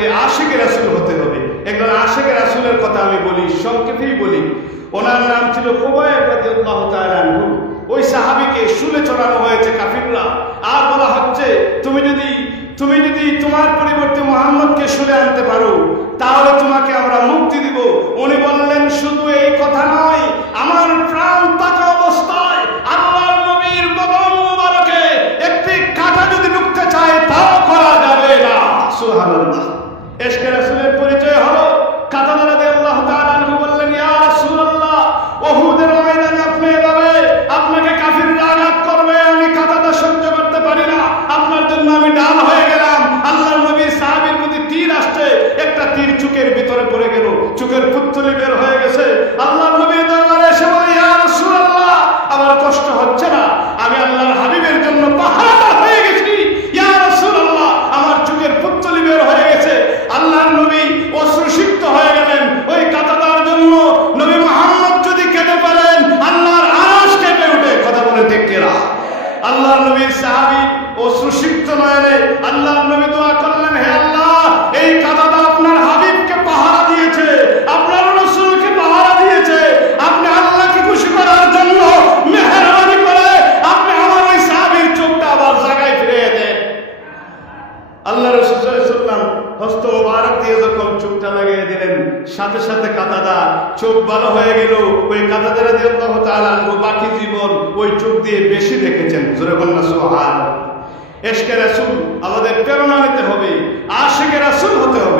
আমাদেরকে আশিকে রাসূল হতে হবে। একজন আশিকে রাসূলের কথা আমি বলি, সংক্ষেপেই বলি। ওনার নাম ছিল খুবাইব রাদিয়াল্লাহু তাআলা আনহু। ওই সাহাবীকে শুলে চড়ানো হয়েছে কাফিররা, আর বলা হচ্ছে তুমি যদি তোমার পরিবর্তে মুহাম্মদকে শুলে আনতে পারো তাহলে তোমাকে আমরা মুক্তি দিব। উনি বললেন শুধু এই কথা নয়, আমার প্রাণ থাকা অবস্থায় আল্লাহর নবীর বদন মুবারকে একটি কাঁটা যদি ঢুকতে চায় তাও করা যাবে না। সুবহানাল্লাহ। ইশকে রাসূলের পরিচয় হলো কাতাদা রাদিয়াল্লাহু তাআলা আনহু বললেন, ইয়া রাসূলুল্লাহ, উহুদের ময়দানে আপনি এভাবে আপনাকে কাফিররা আঘাত করবে, আমি কাতাদা সহ্য করতে পারি না, আপনার জন্য আমি ডাল হয়ে গেলাম। আল্লাহর নবী সাহাবীর প্রতি তীর আসছে, একটা তীর চোখের ভিতরে পড়ে গেল, চোখের পুত্তলি বের হয়ে গেছে। আল্লাহর নবীর দরবারে এসে বলে, ইয়া রাসূলুল্লাহ, আমার কষ্ট হচ্ছে না, আমি আল্লাহর হাবিবের জন্য পাহাড় হয়ে গেছি। ইয়া রাসূলুল্লাহ, আমার চোখের পুত্তলি বের হয়ে গেছে। আল্লাহর নবী অশ্রুসিক্ত হয়ে গেলেন ওই কাতাদার জন্য। নবী মুহাম্মদ যদি কেঁদে ফেলেন আল্লাহর আরশ কেঁপে ওঠে। কথা বলে ঠিক কিনা? আল্লাহর নবীর সাহাবী অশ্রুসিক্ত নয়নে আল্লাহর নবী দোয়া করলেন, হে আল্লাহ, এই কাতাদা আপনার হাবিবকে পাহারা দিয়েছে, আপনার রাসূলকে পাহারা দিয়েছে, আপনি আল্লাহকে খুশি করার জন্য মেহেরবানি করে আপনি আমার ওই সাহাবীর চোখটা আবার জায়গায় ফিরিয়ে দেন। আল্লাহ রাসূল সাল্লাল্লাহু আলাইহি ওয়াসাল্লাম হস্ত মুবারক দিয়ে যখন চোখটা লাগিয়ে দিলেন, সাথে সাথে কাতাদা চোখ ভালো হয়ে গেল। ওই কাতাদা রাদিয়াল্লাহু তাআলা আনহু বাকি জীবন ওই চোখ দিয়ে বেশি দেখেছেন। জোরে বলুন না সুবহানাল্লাহ। ইশকে রাসূল আমাদের প্রেরণা নিতে হবে, আশিকে রাসূল হতে হবে।